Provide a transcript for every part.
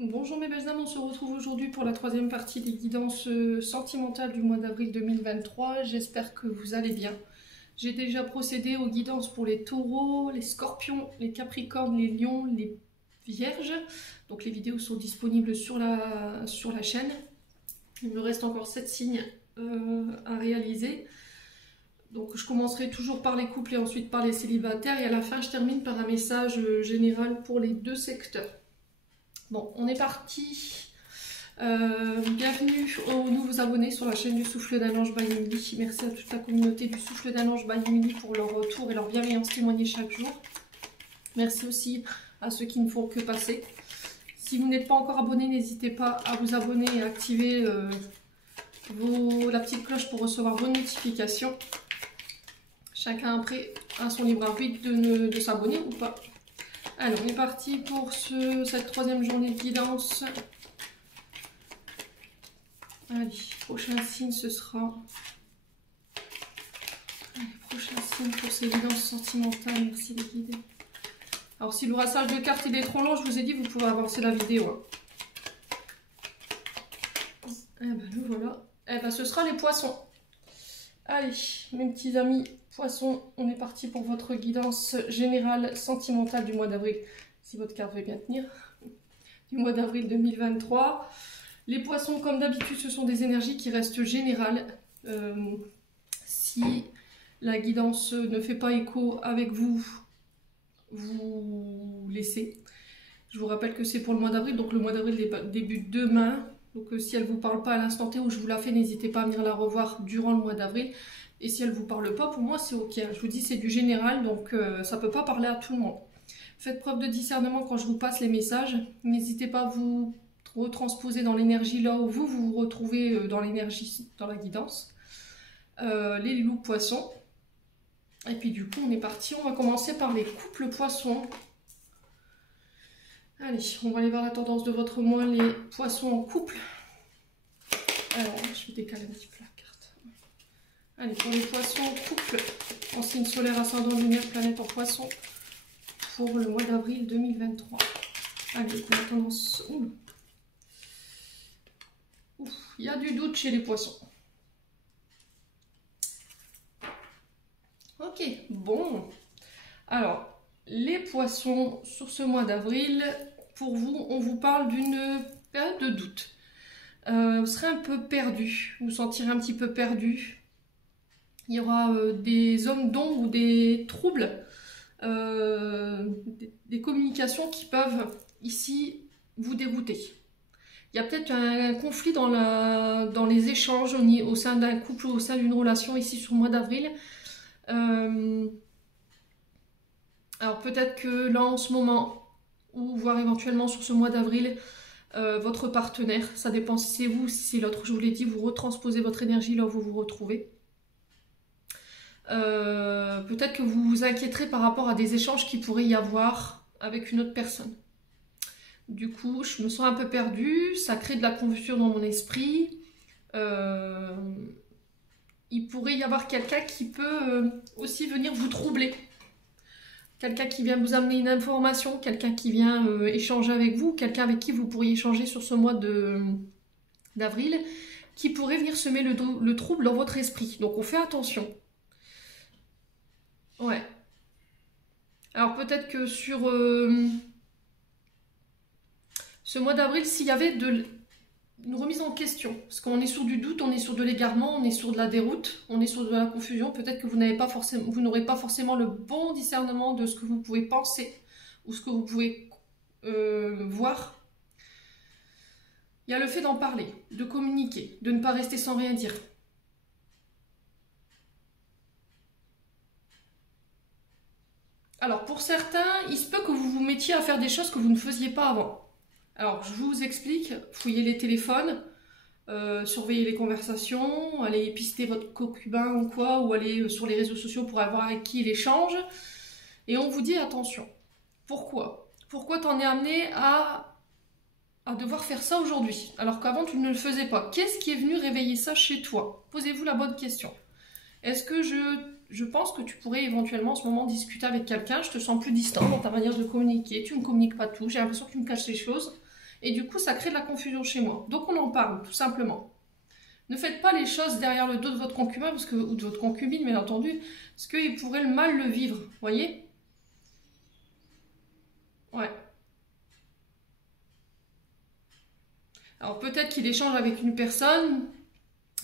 Bonjour mes belles âmes, on se retrouve aujourd'hui pour la troisième partie des guidances sentimentales du mois d'avril 2023. J'espère que vous allez bien. J'ai déjà procédé aux guidances pour les taureaux, les scorpions, les capricornes, les lions, les vierges. Donc les vidéos sont disponibles sur la chaîne. Il me reste encore 7 signes à réaliser. Donc je commencerai toujours par les couples et ensuite par les célibataires. Et à la fin, je termine par un message général pour les deux secteurs. Bon, on est parti. Bienvenue aux nouveaux abonnés sur la chaîne du Souffle d'un Ange by Emily. Merci à toute la communauté du Souffle d'un Ange by Emily pour leur retour et leur bienveillance témoignée chaque jour. Merci aussi à ceux qui ne font que passer. Si vous n'êtes pas encore abonné, n'hésitez pas à vous abonner et à activer la petite cloche pour recevoir vos notifications. Chacun après a son libre arbitre de s'abonner ou pas. Alors, on est parti pour cette troisième journée de guidance. Allez, prochain signe, ce sera... Allez, prochain signe pour ces guidances sentimentales. Merci les guider. Alors, si le brassage de cartes il est trop long, je vous ai dit, vous pouvez avancer la vidéo. Eh ben, nous voilà. Eh ben, ce sera les poissons. Allez, mes petits amis poissons, on est parti pour votre guidance générale sentimentale du mois d'avril. Si votre carte veut bien tenir. Du mois d'avril 2023. Les poissons, comme d'habitude, ce sont des énergies qui restent générales. Si la guidance ne fait pas écho avec vous, vous laissez. Je vous rappelle que c'est pour le mois d'avril, donc le mois d'avril débute demain. Donc si elle ne vous parle pas à l'instant T où je vous la fais, n'hésitez pas à venir la revoir durant le mois d'avril. Et si elle ne vous parle pas, pour moi c'est ok. Je vous dis c'est du général, donc ça ne peut pas parler à tout le monde. Faites preuve de discernement quand je vous passe les messages. N'hésitez pas à vous retransposer dans l'énergie là où vous vous retrouvez dans l'énergie, dans la guidance. Les loups poissons. Et puis du coup on est parti, on va commencer par les couples poissons. Allez, on va aller voir la tendance de votre mois, les poissons en couple. Alors, je vais décaler un petit peu la carte. Allez, pour les poissons en couple, en signe solaire, ascendant, lumière, planète en poisson, pour le mois d'avril 2023. Allez, la tendance... Ouf, il y a du doute chez les poissons. Ok, bon. Alors... Les poissons, sur ce mois d'avril, pour vous, on vous parle d'une période de doute. Vous serez un peu perdu, vous sentirez un petit peu perdu. Il y aura des zones d'ombre ou des troubles, des communications qui peuvent ici vous dérouter. Il y a peut-être un conflit dans les échanges au sein d'un couple ou au sein d'une relation ici sur le mois d'avril. Alors peut-être que là en ce moment, ou voire éventuellement sur ce mois d'avril, votre partenaire, ça dépend si c'est vous, si c'est l'autre, je vous l'ai dit, vous retransposez votre énergie là où vous vous retrouvez. Peut-être que vous vous inquiéterez par rapport à des échanges qu'il pourrait y avoir avec une autre personne. Du coup, je me sens un peu perdue, ça crée de la confusion dans mon esprit. Il pourrait y avoir quelqu'un qui peut aussi venir vous troubler. Quelqu'un qui vient vous amener une information, quelqu'un qui vient échanger avec vous, quelqu'un avec qui vous pourriez échanger sur ce mois d'avril, qui pourrait venir semer le trouble dans votre esprit. Donc on fait attention. Ouais. Alors peut-être que sur ce mois d'avril, s'il y avait une remise en question, parce qu'on est sur du doute, on est sur de l'égarement, on est sur de la déroute, on est sur de la confusion, peut-être que vous n'aurez pas forcément le bon discernement de ce que vous pouvez penser ou ce que vous pouvez voir. Il y a le fait d'en parler, de communiquer, de ne pas rester sans rien dire. Alors pour certains, il se peut que vous vous mettiez à faire des choses que vous ne faisiez pas avant. Alors, je vous explique, fouillez les téléphones, surveillez les conversations, allez pister votre concubin ou quoi, ou allez sur les réseaux sociaux pour avoir avec qui il échange. Et on vous dit attention. Pourquoi? Pourquoi t'en es amené à devoir faire ça aujourd'hui, alors qu'avant tu ne le faisais pas? Qu'est-ce qui est venu réveiller ça chez toi? Posez-vous la bonne question. Est-ce que je pense que tu pourrais éventuellement en ce moment discuter avec quelqu'un, je te sens plus distant dans ta manière de communiquer, tu ne communiques pas tout, j'ai l'impression que tu me caches les choses. et du coup ça crée de la confusion chez moi. Donc on en parle tout simplement. Ne faites pas les choses derrière le dos de votre concubin ou de votre concubine bien entendu, parce qu'il pourrait mal le vivre, voyez? Ouais. Alors peut-être qu'il échange avec une personne,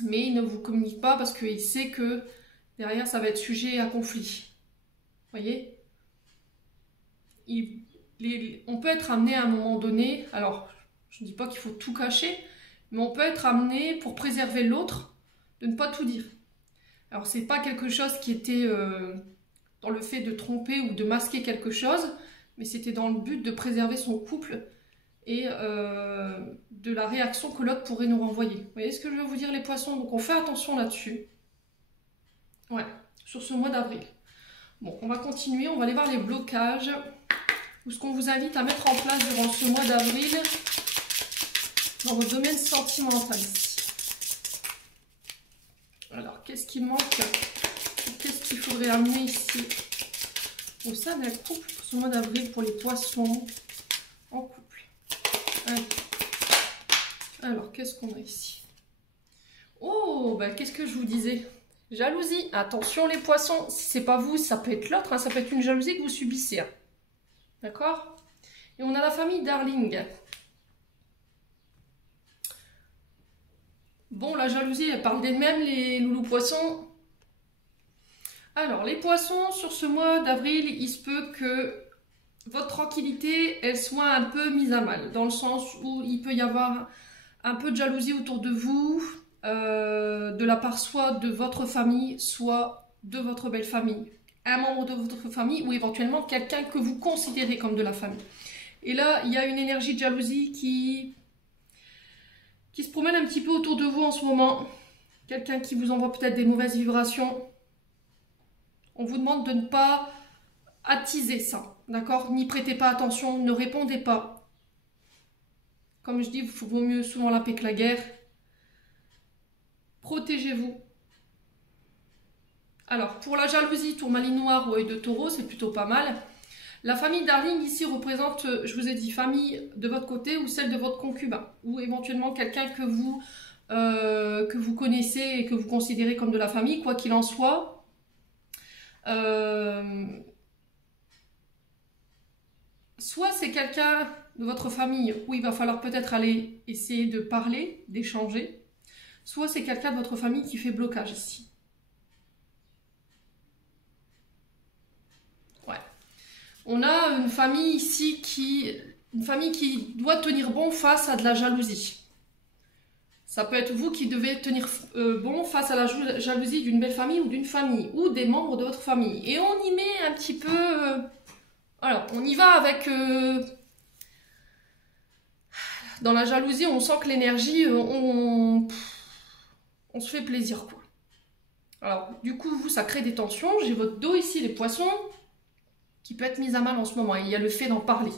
mais il ne vous communique pas parce qu'il sait que derrière ça va être sujet à conflit. Voyez? On peut être amené à un moment donné, alors je ne dis pas qu'il faut tout cacher, mais on peut être amené pour préserver l'autre de ne pas tout dire. Alors c'est pas quelque chose qui était dans le fait de tromper ou de masquer quelque chose, mais c'était dans le but de préserver son couple et de la réaction que l'autre pourrait nous renvoyer. Vous voyez ce que je veux vous dire les poissons? Donc on fait attention là-dessus. Ouais, sur ce mois d'avril. Bon, on va continuer, on va aller voir les blocages ou ce qu'on vous invite à mettre en place durant ce mois d'avril dans votre domaine sentimental ici. Alors, qu'est-ce qui manque? Qu'est-ce qu'il faudrait amener ici au sein d'un couple pour ce mois d'avril pour les poissons en couple? Allez. Alors, qu'est-ce qu'on a ici? Oh, bah, qu'est-ce que je vous disais? Jalousie. Attention les poissons, si c'est pas vous, ça peut être l'autre, hein, ça peut être une jalousie que vous subissez. Hein. D'accord? Et on a la famille Darling. Bon, la jalousie, elle parle d'elle-même, les loulous poissons. Alors, les poissons, sur ce mois d'avril, il se peut que votre tranquillité, elle soit un peu mise à mal. Dans le sens où il peut y avoir un peu de jalousie autour de vous, de la part soit de votre famille, soit de votre belle famille. Un membre de votre famille ou éventuellement quelqu'un que vous considérez comme de la famille. Et là, il y a une énergie de jalousie qui se promène un petit peu autour de vous en ce moment. Quelqu'un qui vous envoie peut-être des mauvaises vibrations. On vous demande de ne pas attiser ça, d'accord? N'y prêtez pas attention, ne répondez pas. Comme je dis, il vaut mieux souvent la paix que la guerre. Protégez-vous. Alors, pour la jalousie, tourmaline noire ou œil de taureau, c'est plutôt pas mal. La famille Darling ici représente, je vous ai dit, famille de votre côté ou celle de votre concubin. Ou éventuellement quelqu'un que vous connaissez et que vous considérez comme de la famille, quoi qu'il en soit. Soit c'est quelqu'un de votre famille où il va falloir peut-être aller essayer de parler, d'échanger. Soit c'est quelqu'un de votre famille qui fait blocage ici. On a une famille ici qui doit tenir bon face à de la jalousie. Ça peut être vous qui devez tenir bon face à la jalousie d'une belle famille ou d'une famille ou des membres de votre famille. Et on y met un petit peu... alors, on y va avec... dans la jalousie, on sent que l'énergie, on se fait plaisir, quoi. Alors, du coup, vous, ça crée des tensions. J'ai votre dos ici, les poissons, qui peut être mise à mal en ce moment. Et il y a le fait d'en parler.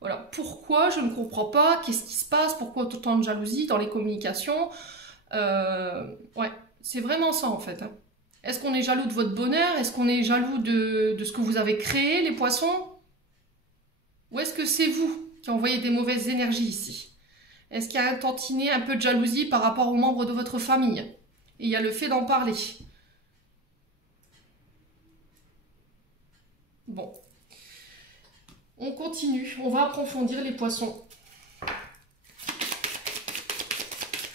Voilà. Pourquoi? Je ne comprends pas. Qu'est-ce qui se passe? Pourquoi autant de jalousie dans les communications? Ouais, c'est vraiment ça en fait. Hein. Est-ce qu'on est jaloux de votre bonheur? Est-ce qu'on est jaloux de ce que vous avez créé, les poissons? Ou est-ce que c'est vous qui envoyez des mauvaises énergies ici? Est-ce qu'il y a un tantinet, un peu de jalousie par rapport aux membres de votre famille? Et il y a le fait d'en parler. Bon. On continue, on va approfondir les poissons.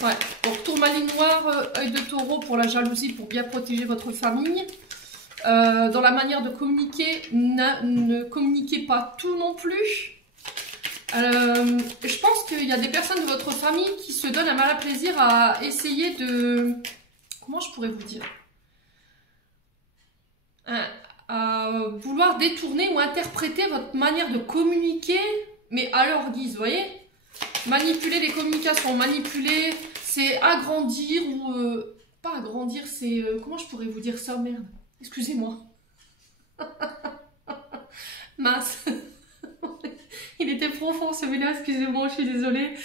Ouais, donc tourmaline noire, œil de taureau pour la jalousie, pour bien protéger votre famille. Dans la manière de communiquer, ne communiquez pas tout non plus. Je pense qu'il y a des personnes de votre famille qui se donnent un malin plaisir à essayer de... Comment je pourrais vous dire? À vouloir détourner ou interpréter votre manière de communiquer, mais à leur guise, vous voyez? Manipuler les communications, manipuler, c'est agrandir ou... pas agrandir, c'est... comment je pourrais vous dire ça, merde? Excusez-moi. Mince. Il était profond celui-là, excusez-moi, je suis désolée.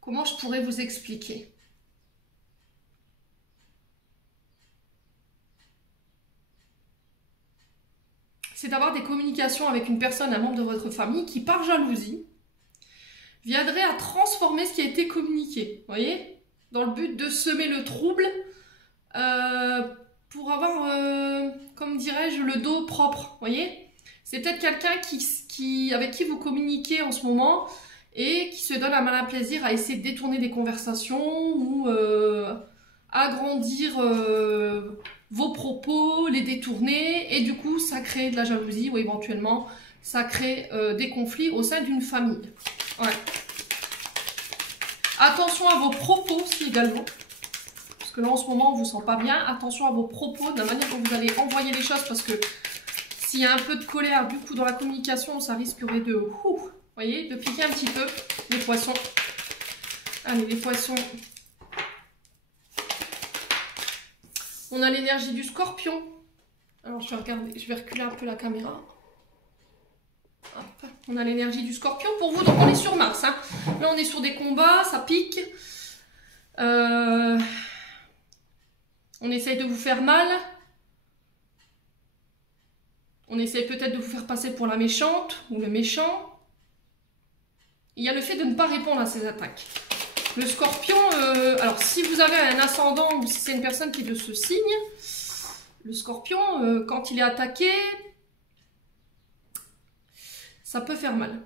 Comment je pourrais vous expliquer? c'est d'avoir des communications avec une personne, un membre de votre famille, qui par jalousie viendrait à transformer ce qui a été communiqué, vous voyez, dans le but de semer le trouble pour avoir, comme dirais-je, le dos propre, vous voyez. C'est peut-être quelqu'un avec qui vous communiquez en ce moment et qui se donne un malin plaisir à essayer de détourner des conversations ou agrandir vos propos, les détourner, et du coup ça crée de la jalousie ou éventuellement ça crée des conflits au sein d'une famille. Ouais. Attention à vos propos aussi également, parce que là en ce moment on vous sent pas bien. Attention à vos propos, de la manière dont vous allez envoyer les choses, parce que s'il y a un peu de colère du coup dans la communication, ça risquerait de, vous voyez, de piquer un petit peu les poissons. Allez, les poissons. On a l'énergie du scorpion. Alors je vais regarder, je vais reculer un peu la caméra. Hop. On a l'énergie du scorpion pour vous, donc on est sur Mars. Hein. Là on est sur des combats, ça pique. On essaye de vous faire mal. On essaye peut-être de vous faire passer pour la méchante ou le méchant. Il y a le fait de ne pas répondre à ces attaques. Le scorpion, alors si vous avez un ascendant ou si c'est une personne qui est de ce signe, le scorpion, quand il est attaqué, ça peut faire mal.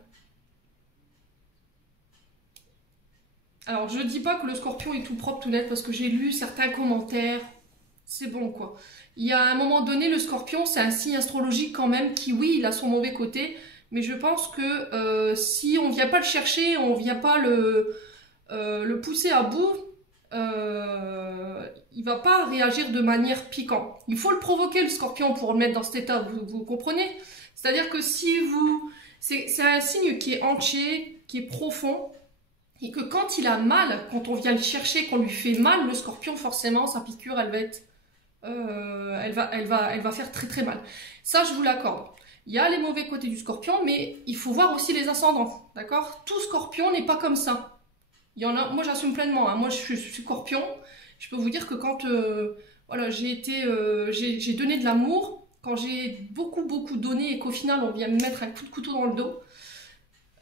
Alors je dis pas que le scorpion est tout propre, tout net, parce que j'ai lu certains commentaires, c'est bon quoi. Il y a un moment donné, le scorpion, c'est un signe astrologique quand même qui, oui, il a son mauvais côté, mais je pense que si on ne vient pas le chercher, on ne vient pas le pousser à bout, il va pas réagir de manière piquante. Il faut le provoquer, le scorpion, pour le mettre dans cet état, vous comprenez? C'est-à-dire que si vous... C'est un signe qui est entier, qui est profond, et que quand il a mal, quand on vient le chercher, qu'on lui fait mal, le scorpion, forcément, sa piqûre, elle va être... elle va faire très très mal. Ça, je vous l'accorde. Il y a les mauvais côtés du scorpion, mais il faut voir aussi les ascendants, d'accord? Tout scorpion n'est pas comme ça. Il y en a, moi j'assume pleinement, hein. Moi je suis scorpion, je peux vous dire que quand voilà, j'ai donné de l'amour, quand j'ai beaucoup donné et qu'au final on vient me mettre un coup de couteau dans le dos,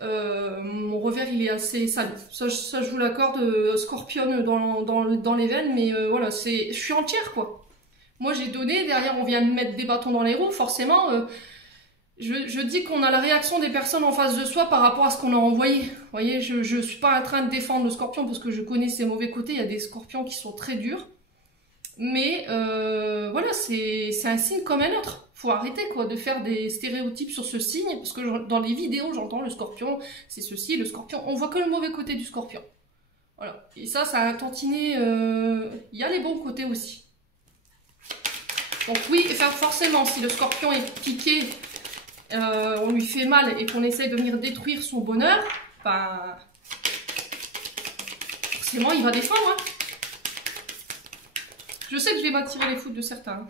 mon revers il est assez sale. Ça je vous l'accorde, scorpionne dans les veines, mais voilà, je suis entière quoi. Moi j'ai donné, derrière on vient me mettre des bâtons dans les roues, forcément... Je dis qu'on a la réaction des personnes en face de soi par rapport à ce qu'on a envoyé. Vous voyez, je ne suis pas en train de défendre le scorpion parce que je connais ses mauvais côtés. Il y a des scorpions qui sont très durs. Mais voilà, c'est un signe comme un autre. Faut arrêter quoi de faire des stéréotypes sur ce signe. Parce que dans les vidéos, j'entends le scorpion, c'est ceci, le scorpion. On voit que le mauvais côté du scorpion. Voilà. Et ça a un tantinet. Il y a les bons côtés aussi. Donc oui, forcément, si le scorpion est piqué... on lui fait mal et qu'on essaye de venir détruire son bonheur, ben, forcément il va défendre. Hein. Je sais que je vais m'attirer les foudres de certains.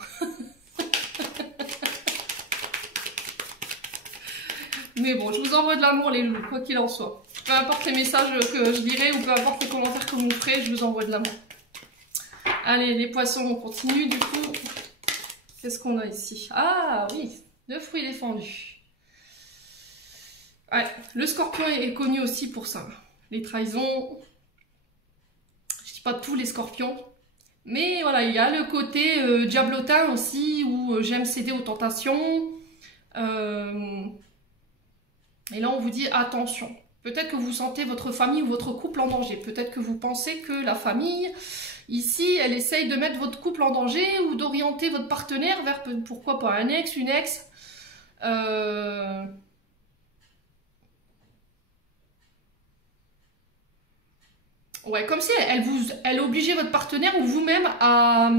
Mais bon, je vous envoie de l'amour les loups, quoi qu'il en soit. Peu importe les messages que je dirai ou peu importe les commentaires que vous me ferez, je vous envoie de l'amour. Allez, les poissons, on continue du coup. Qu'est-ce qu'on a ici? Ah oui, le fruit défendu. Ouais, le scorpion est connu aussi pour ça. Les trahisons, je dis pas tous les scorpions, mais voilà, il y a le côté diablotin aussi, où j'aime céder aux tentations. Et là, on vous dit attention. Peut-être que vous sentez votre famille ou votre couple en danger. Peut-être que vous pensez que la famille, ici, elle essaye de mettre votre couple en danger ou d'orienter votre partenaire vers, pourquoi pas, un ex, une ex. Ouais, comme si elle obligeait votre partenaire ou vous-même à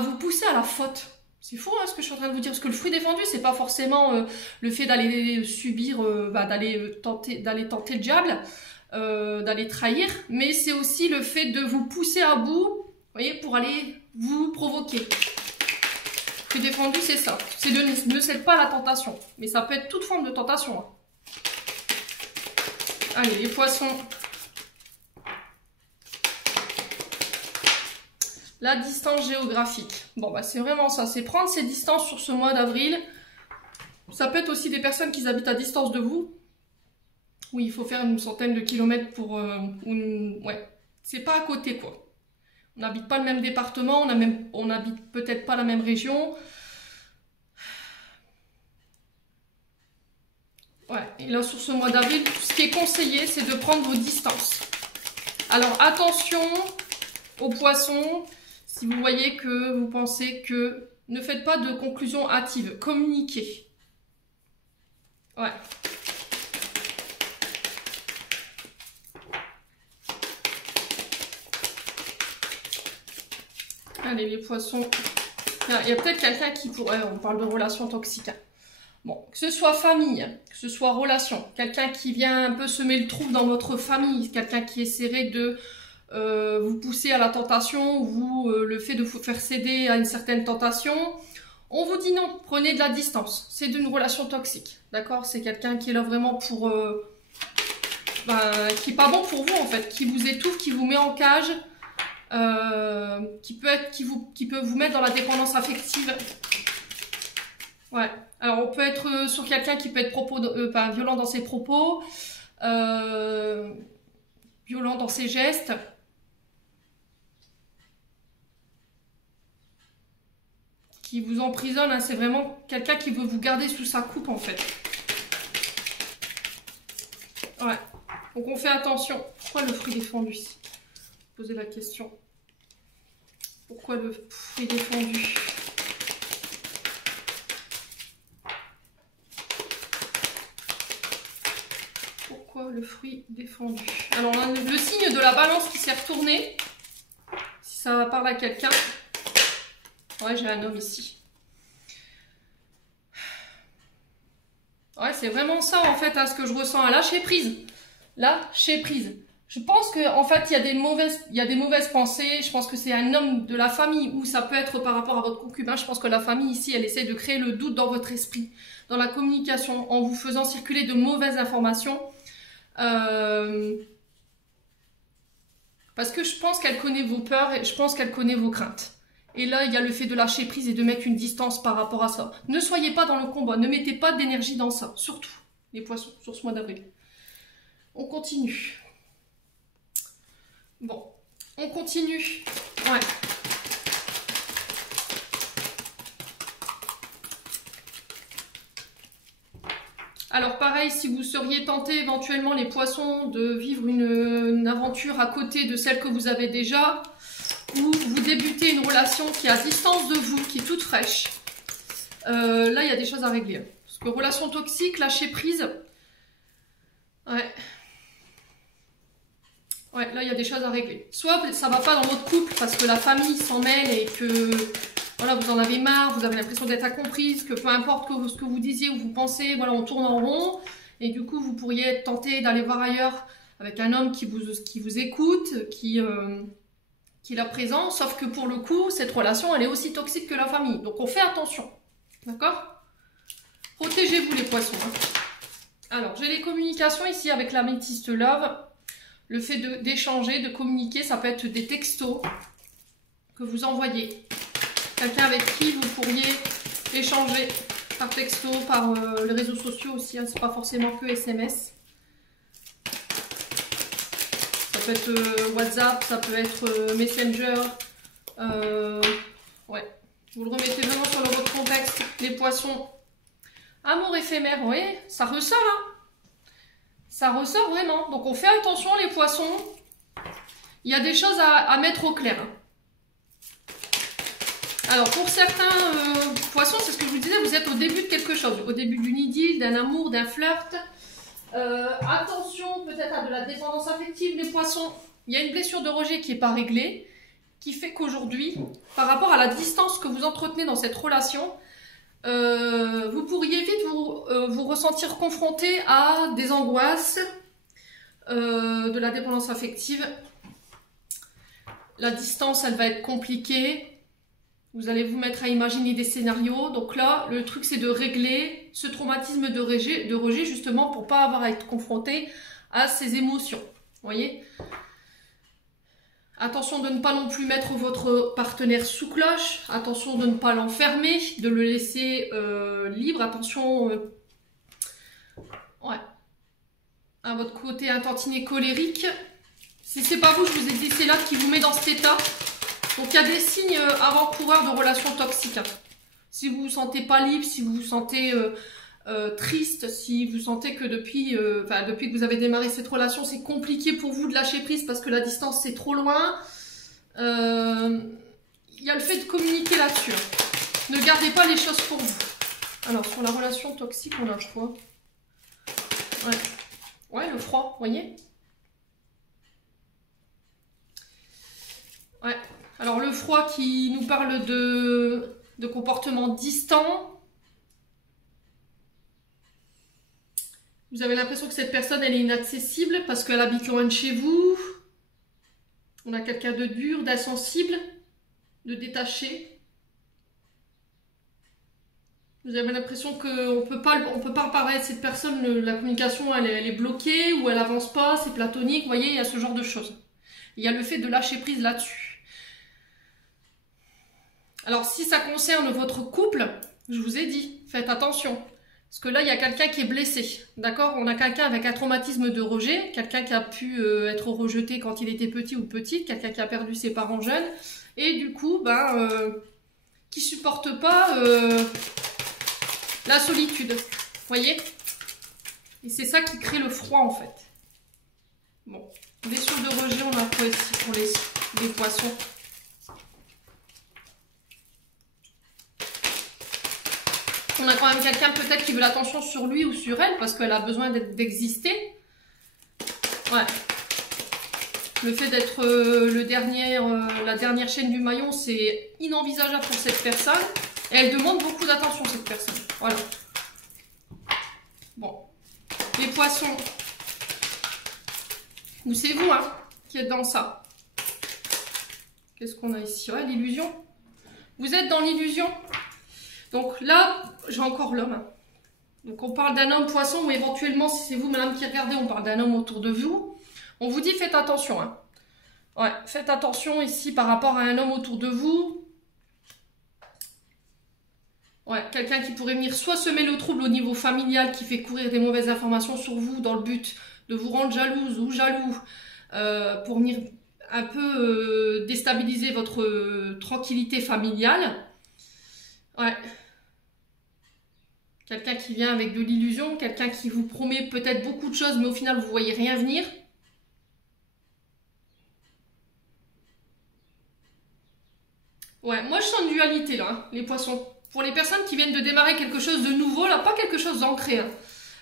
vous pousser à la faute. C'est fou hein, ce que je suis en train de vous dire, parce que le fruit défendu, c'est pas forcément le fait d'aller subir, d'aller tenter le diable, d'aller trahir, mais c'est aussi le fait de vous pousser à bout, vous voyez, pour aller vous provoquer. Le fruit défendu, c'est ça. C'est de ne cède pas à la tentation, mais ça peut être toute forme de tentation. Hein. Allez, les poissons. La distance géographique. Bon, bah c'est vraiment ça, c'est prendre ses distances sur ce mois d'avril. Ça peut être aussi des personnes qui habitent à distance de vous. Oui, il faut faire une centaine de kilomètres pour... ouais, c'est pas à côté, quoi. On n'habite pas le même département, on n'habite peut-être pas la même région. Ouais, et là, sur ce mois d'avril, ce qui est conseillé, c'est de prendre vos distances. Alors, attention aux poissons. Si vous voyez que vous pensez que... Ne faites pas de conclusion hâtive. Communiquez. Ouais. Allez, les poissons. Il y a peut-être quelqu'un qui pourrait... On parle de relations toxiques. Bon, que ce soit famille, que ce soit relation. Quelqu'un qui vient un peu semer le trouble dans votre famille. Quelqu'un qui essaierait de... vous pousser à la tentation, ou le fait de vous faire céder à une certaine tentation, on vous dit non, prenez de la distance. C'est d'une relation toxique, d'accord? C'est quelqu'un qui est là vraiment pour... qui est pas bon pour vous en fait, qui vous étouffe, qui vous met en cage, qui peut vous mettre dans la dépendance affective. Ouais, alors on peut être sur quelqu'un qui peut être violent dans ses propos, violent dans ses gestes. Qui vous emprisonne, hein, c'est vraiment quelqu'un qui veut vous garder sous sa coupe en fait. Ouais, donc on fait attention. Pourquoi le fruit défendu ici? Posez la question. Pourquoi le fruit défendu? Pourquoi le fruit défendu? Alors on a le signe de la balance qui s'est retourné. Si ça parle à quelqu'un. Ouais, j'ai un homme ici. Ouais, c'est vraiment ça, en fait, hein, ce que je ressens. Un lâcher prise. Lâcher prise. Je pense qu'en fait, il y a des mauvaises pensées. Je pense que c'est un homme de la famille, ou ça peut être par rapport à votre concubin. Je pense que la famille, ici, elle essaie de créer le doute dans votre esprit, dans la communication, en vous faisant circuler de mauvaises informations. Parce que je pense qu'elle connaît vos peurs et je pense qu'elle connaît vos craintes. Et là, il y a le fait de lâcher prise et de mettre une distance par rapport à ça. Ne soyez pas dans le combat, ne mettez pas d'énergie dans ça, surtout les poissons, sur ce mois d'avril. On continue. Bon, on continue. Ouais. Alors pareil, si vous seriez tenté éventuellement les poissons de vivre une aventure à côté de celle que vous avez déjà, ou vous débutez une relation qui est à distance de vous, qui est toute fraîche, là il y a des choses à régler. Parce que relation toxique, lâcher prise, ouais, là il y a des choses à régler. Soit ça va pas dans votre couple parce que la famille s'en mêle et que voilà, vous en avez marre, vous avez l'impression d'être incomprise, que peu importe ce que vous disiez ou vous pensez, voilà, on tourne en rond, et du coup vous pourriez être tenté d'aller voir ailleurs avec un homme qui vous écoute, qui est là présent, sauf que pour le coup, cette relation, elle est aussi toxique que la famille. Donc, on fait attention. D'accord? Protégez-vous, les poissons. Hein. Alors, j'ai les communications ici avec l'améthyste love. Le fait d'échanger, de communiquer, ça peut être des textos que vous envoyez. Quelqu'un avec qui vous pourriez échanger par texto, par les réseaux sociaux aussi. Hein. C'est pas forcément que SMS. Ça peut être WhatsApp, ça peut être Messenger. Ouais. Vous le remettez vraiment sur le votre contexte. Les poissons. Amour éphémère, oui, ça ressort. Hein. Ça ressort vraiment. Donc on fait attention les poissons. Il y a des choses à mettre au clair. Alors pour certains poissons, c'est ce que je vous disais, vous êtes au début de quelque chose. Au début d'une idylle, d'un amour, d'un flirt. Attention peut-être à de la dépendance affective les poissons. Il y a une blessure de rejet qui n'est pas réglée, qui fait qu'aujourd'hui, par rapport à la distance que vous entretenez dans cette relation, vous pourriez vite vous ressentir confronté à des angoisses, de la dépendance affective. La distance, elle va être compliquée. Vous allez vous mettre à imaginer des scénarios. Donc là, le truc, c'est de régler ce traumatisme de rejet justement pour pas avoir à être confronté à ces émotions. Vous voyez? Attention de ne pas non plus mettre votre partenaire sous cloche. Attention de ne pas l'enfermer, de le laisser libre. Attention ouais, à votre côté un tantinet colérique. Si c'est pas vous, je vous ai dit, c'est là qui vous met dans cet état. Donc il y a des signes avant-coureurs de relations toxiques. Si vous vous sentez pas libre, si vous vous sentez triste, si vous sentez que depuis que vous avez démarré cette relation, c'est compliqué pour vous de lâcher prise parce que la distance c'est trop loin. Il y a le fait de communiquer là-dessus. Ne gardez pas les choses pour vous. Alors sur la relation toxique, on a quoi? Ouais, le froid, vous voyez? Ouais. Alors le froid qui nous parle de comportement distant. Vous avez l'impression que cette personne, elle est inaccessible parce qu'elle habite loin de chez vous. On a quelqu'un de dur, d'insensible, de détaché. Vous avez l'impression qu'on ne peut pas parler de cette personne, la communication, elle est bloquée ou elle avance pas, c'est platonique. Vous voyez, il y a ce genre de choses. Il y a le fait de lâcher prise là-dessus. Alors, si ça concerne votre couple, je vous ai dit, faites attention. Parce que là, il y a quelqu'un qui est blessé, d'accord? On a quelqu'un avec un traumatisme de rejet, quelqu'un qui a pu être rejeté quand il était petit ou petite, quelqu'un qui a perdu ses parents jeunes, et du coup, qui supporte pas la solitude, voyez? Et c'est ça qui crée le froid, en fait. Bon, blessure de rejet, on a quoi ici pour les poissons? On a quand même quelqu'un peut-être qui veut l'attention sur lui ou sur elle parce qu'elle a besoin d'exister. Ouais. Le fait d'être la dernière chaîne du maillon, c'est inenvisageable pour cette personne. Et elle demande beaucoup d'attention, cette personne. Voilà. Bon. Les poissons. Ou c'est vous, hein, qui êtes dans ça. Qu'est-ce qu'on a ici? Ouais, l'illusion. Vous êtes dans l'illusion. Donc là, j'ai encore l'homme. Donc on parle d'un homme poisson, ou éventuellement, si c'est vous, madame, qui regardez, on parle d'un homme autour de vous. On vous dit, faites attention. Hein. Ouais, faites attention ici par rapport à un homme autour de vous. Ouais, quelqu'un qui pourrait venir soit semer le trouble au niveau familial, qui fait courir des mauvaises informations sur vous dans le but de vous rendre jalouse ou jaloux, pour venir un peu déstabiliser votre tranquillité familiale. Ouais. Quelqu'un qui vient avec de l'illusion, quelqu'un qui vous promet peut-être beaucoup de choses, mais au final, vous ne voyez rien venir. Ouais, moi je sens une dualité là, hein, les poissons. Pour les personnes qui viennent de démarrer quelque chose de nouveau, là, pas quelque chose d'ancré. Hein.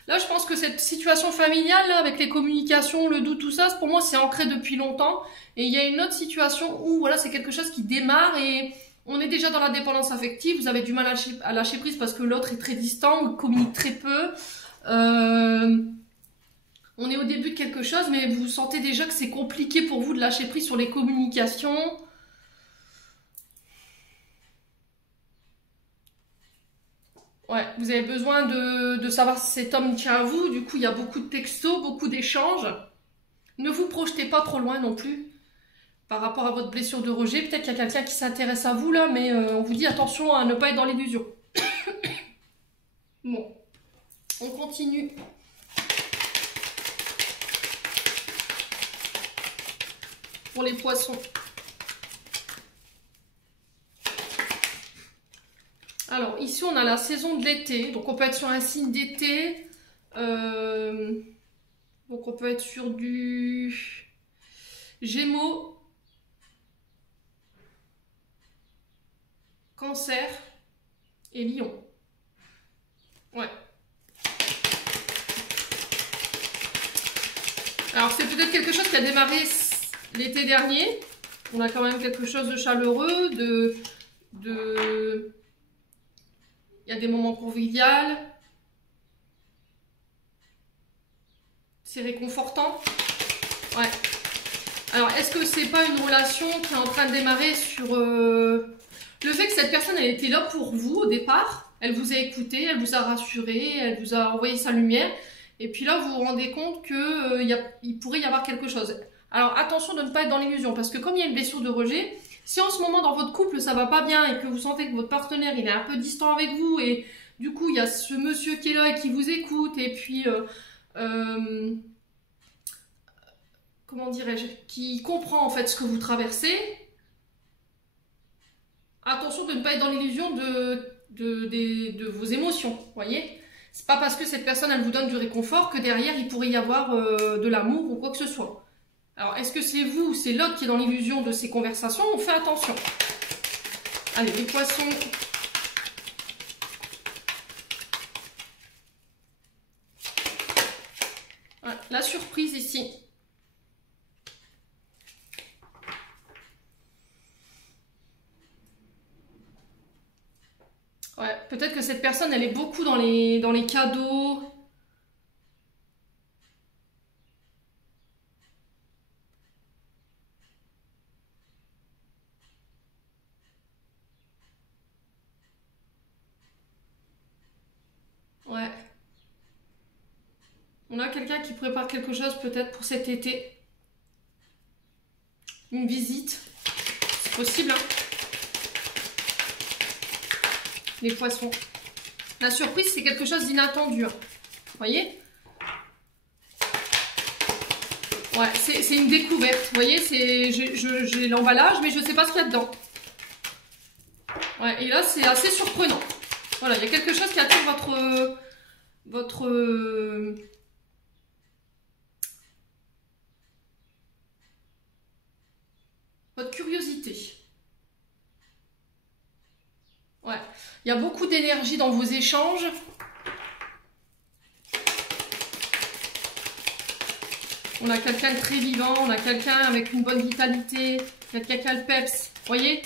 Là, je pense que cette situation familiale, là, avec les communications, le doute, tout ça, pour moi, c'est ancré depuis longtemps. Et il y a une autre situation où, voilà, c'est quelque chose qui démarre et on est déjà dans la dépendance affective. Vous avez du mal à lâcher prise parce que l'autre est très distant ou communique très peu. On est au début de quelque chose, mais vous sentez déjà que c'est compliqué pour vous de lâcher prise sur les communications. Ouais, vous avez besoin de savoir si cet homme tient à vous. Du coup, il y a beaucoup de textos, beaucoup d'échanges. Ne vous projetez pas trop loin non plus par rapport à votre blessure de rejet. Peut-être qu'il y a quelqu'un qui s'intéresse à vous là, mais on vous dit attention à ne pas être dans l'illusion. Bon, on continue. Pour les poissons. Alors, ici, on a la saison de l'été. Donc, on peut être sur un signe d'été. Donc, on peut être sur du Gémeaux, Cancer et Lion. Ouais. Alors, c'est peut-être quelque chose qui a démarré l'été dernier. On a quand même quelque chose de chaleureux, il y a des moments conviviaux. C'est réconfortant. Ouais. Alors, est-ce que c'est pas une relation qui est en train de démarrer sur le fait que cette personne, elle était là pour vous au départ. Elle vous a écouté, elle vous a rassuré, elle vous a envoyé sa lumière. Et puis là, vous vous rendez compte qu'il pourrait y avoir quelque chose. Alors attention de ne pas être dans l'illusion, parce que comme il y a une blessure de rejet, si en ce moment dans votre couple ça va pas bien et que vous sentez que votre partenaire il est un peu distant avec vous et du coup il y a ce monsieur qui est là et qui vous écoute et puis comment dirais-je, qui comprend en fait ce que vous traversez, attention de ne pas être dans l'illusion de vos émotions, voyez. C'est pas parce que cette personne elle vous donne du réconfort que derrière il pourrait y avoir de l'amour ou quoi que ce soit. Alors, est-ce que c'est vous ou c'est l'autre qui est dans l'illusion de ces conversations? On fait attention. Allez, les poissons. Voilà, la surprise ici. Ouais, peut-être que cette personne, elle est beaucoup dans les cadeaux. Ouais. On a quelqu'un qui prépare quelque chose peut-être pour cet été. Une visite. C'est possible, hein. Les poissons. La surprise, c'est quelque chose d'inattendu. Hein. Vous voyez? Ouais, c'est une découverte. Vous voyez, j'ai l'emballage, mais je ne sais pas ce qu'il y a dedans. Ouais, et là, c'est assez surprenant. Voilà, il y a quelque chose qui attire votre curiosité. Ouais, il y a beaucoup d'énergie dans vos échanges. On a quelqu'un de très vivant, on a quelqu'un avec une bonne vitalité, quelqu'un qui a le peps. Vous voyez?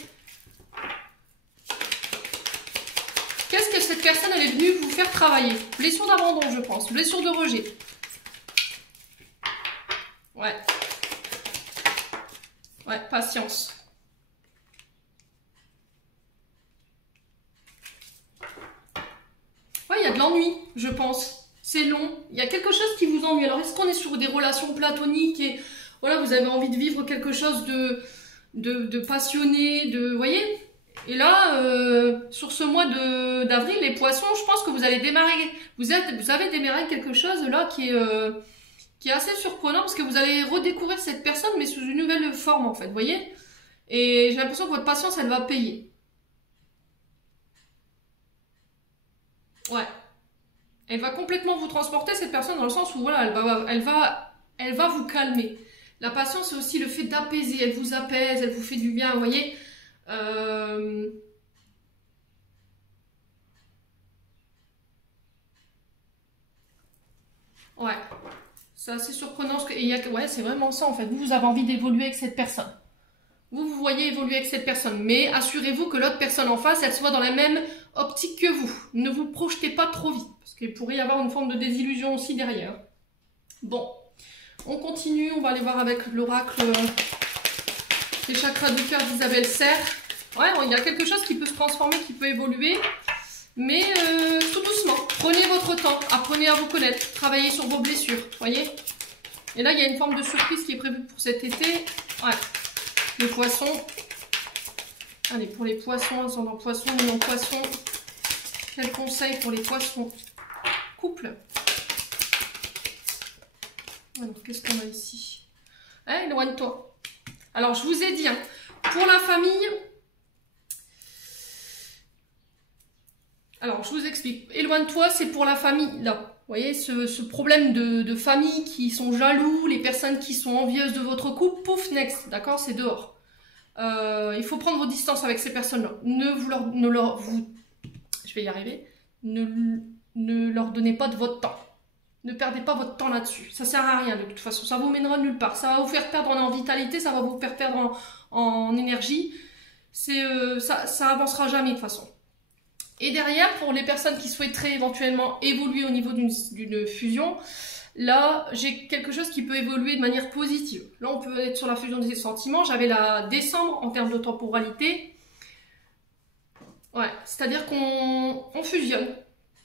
Qu'est-ce que cette personne elle est venue vous faire travailler? Blessure d'abandon, je pense. Blessure de rejet. Ouais. Ouais, patience. Ouais, il y a de l'ennui, je pense. C'est long. Il y a quelque chose qui vous ennuie. Alors, est-ce qu'on est sur des relations platoniques et voilà, vous avez envie de vivre quelque chose de passionné, de... Vous voyez? Et là, sur ce mois d'avril, les poissons, je pense que vous allez démarrer... Vous avez démarré quelque chose là qui est assez surprenant parce que vous allez redécouvrir cette personne mais sous une nouvelle forme en fait, vous voyez? Et j'ai l'impression que votre patience, elle va payer. Ouais. Elle va complètement vous transporter, cette personne, dans le sens où, voilà, elle va vous calmer. La patience, c'est aussi le fait d'apaiser. Elle vous apaise, elle vous fait du bien, vous voyez. Ouais. C'est assez surprenant. Ouais, c'est vraiment ça, en fait. Vous avez envie d'évoluer avec cette personne. Vous voyez évoluer avec cette personne. Mais assurez-vous que l'autre personne en face, elle soit dans la même optique que vous. Ne vous projetez pas trop vite. Parce qu'il pourrait y avoir une forme de désillusion aussi derrière. Bon. On continue. On va aller voir avec l'oracle des chakras du cœur d'Isabelle Serre. Ouais, il y a quelque chose qui peut se transformer, qui peut évoluer. Mais tout doucement. Prenez votre temps. Apprenez à vous connaître. Travaillez sur vos blessures. Voyez. Et là, il y a une forme de surprise qui est prévue pour cet été. Ouais. Les poissons. Allez, pour les poissons, ascendant poisson, non poisson. Quel conseil pour les poissons? Couple. Alors, qu'est-ce qu'on a ici? Hein, éloigne-toi. Alors, je vous ai dit, hein, pour la famille... Alors, je vous explique. Éloigne-toi, c'est pour la famille, là. Vous voyez, ce problème de famille qui sont jaloux, les personnes qui sont envieuses de votre couple, pouf, next, d'accord, c'est dehors. Il faut prendre vos distances avec ces personnes-là. Je vais y arriver. Ne leur donnez pas de votre temps. Ne perdez pas votre temps là-dessus. Ça sert à rien de toute façon. Ça vous mènera nulle part. Ça va vous faire perdre en vitalité, ça va vous faire perdre en énergie. Ça avancera jamais de toute façon. Et derrière, pour les personnes qui souhaiteraient éventuellement évoluer au niveau d'une fusion, là, j'ai quelque chose qui peut évoluer de manière positive. Là, on peut être sur la fusion des sentiments. J'avais la décembre en termes de temporalité. Ouais, c'est-à-dire qu'on fusionne.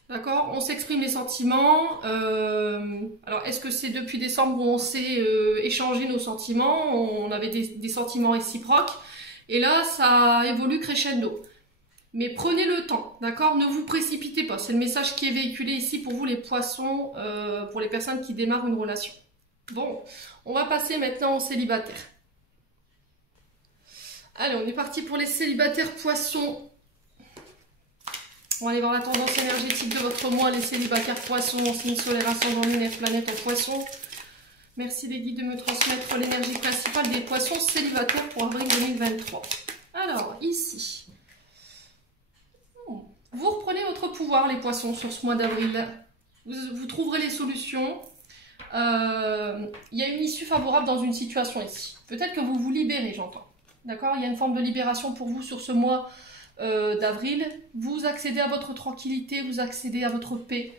D'accord? On s'exprime les sentiments. Alors, est-ce que c'est depuis décembre où on s'est échangé nos sentiments? On avait des sentiments réciproques. Et là, ça évolue crescendo. Mais prenez le temps, d'accord? Ne vous précipitez pas. C'est le message qui est véhiculé ici pour vous, les poissons, pour les personnes qui démarrent une relation. Bon, on va passer maintenant aux célibataires. Allez, on est parti pour les célibataires poissons. On va aller voir la tendance énergétique de votre mois, les célibataires poissons, signe solaire, ascendant lunaire, planète en poissons. Merci les guides de me transmettre l'énergie principale des poissons célibataires pour avril 2023. Alors, ici, vous reprenez votre pouvoir, les poissons, sur ce mois d'avril. Vous trouverez les solutions. Il y a une issue favorable dans une situation ici. Peut-être que vous vous libérez, j'entends. D'accord? Il y a une forme de libération pour vous sur ce mois d'avril. Vous accédez à votre tranquillité, vous accédez à votre paix.